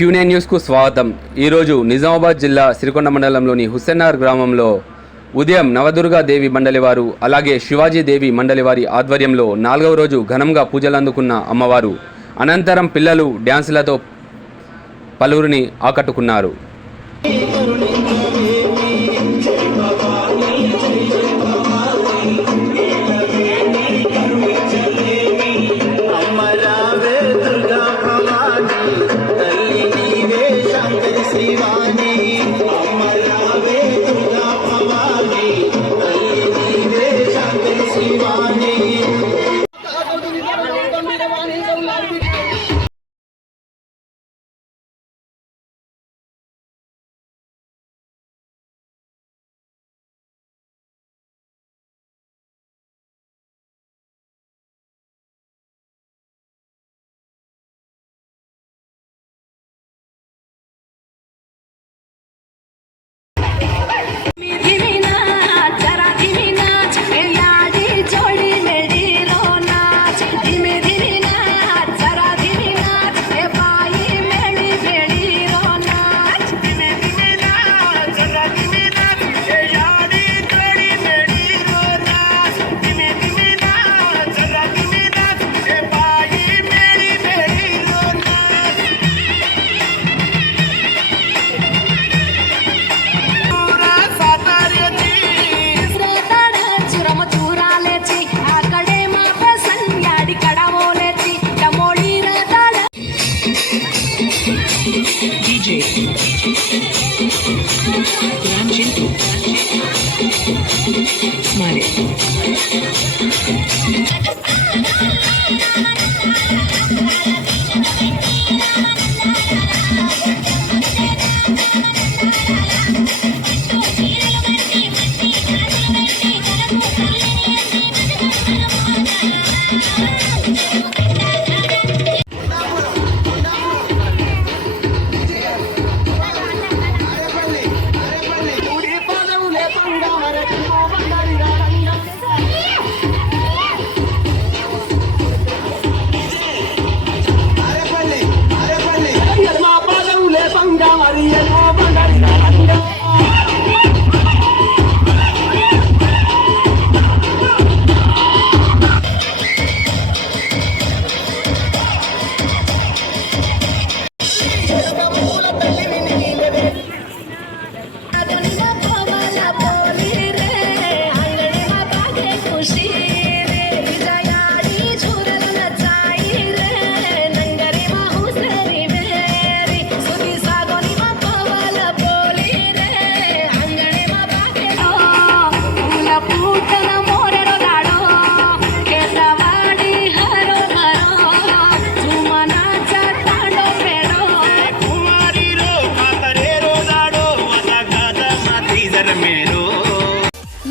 Q9 న్యూస్కు స్వాగతం. ఈరోజు నిజామాబాద్ జిల్లా సిరికొండ మండలంలోని హుస్సేనార్ గ్రామంలో ఉదయం నవదుర్గాదేవి మండలివారు అలాగే శివాజీదేవి మండలివారి ఆధ్వర్యంలో 4వ రోజు ఘనంగా పూజలు అందుకున్న అమ్మవారు అనంతరం పిల్లలు డ్యాన్సులతో పలువురిని ఆకట్టుకున్నారు.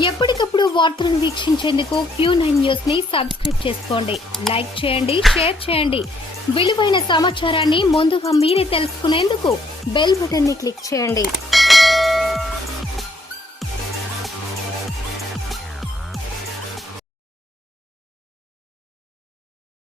ఎప్పటికప్పుడు వార్తలను వీక్షించేందుకు Q9 న్యూస్ ని సబ్స్క్రైబ్ చేసుకోండి, లైక్ చేయండి, షేర్ చేయండి. విలువైన సమాచారాన్ని ముందుగా మీరే తెలుసుకునేందుకు బెల్ బటన్ ని క్లిక్ చేయండి.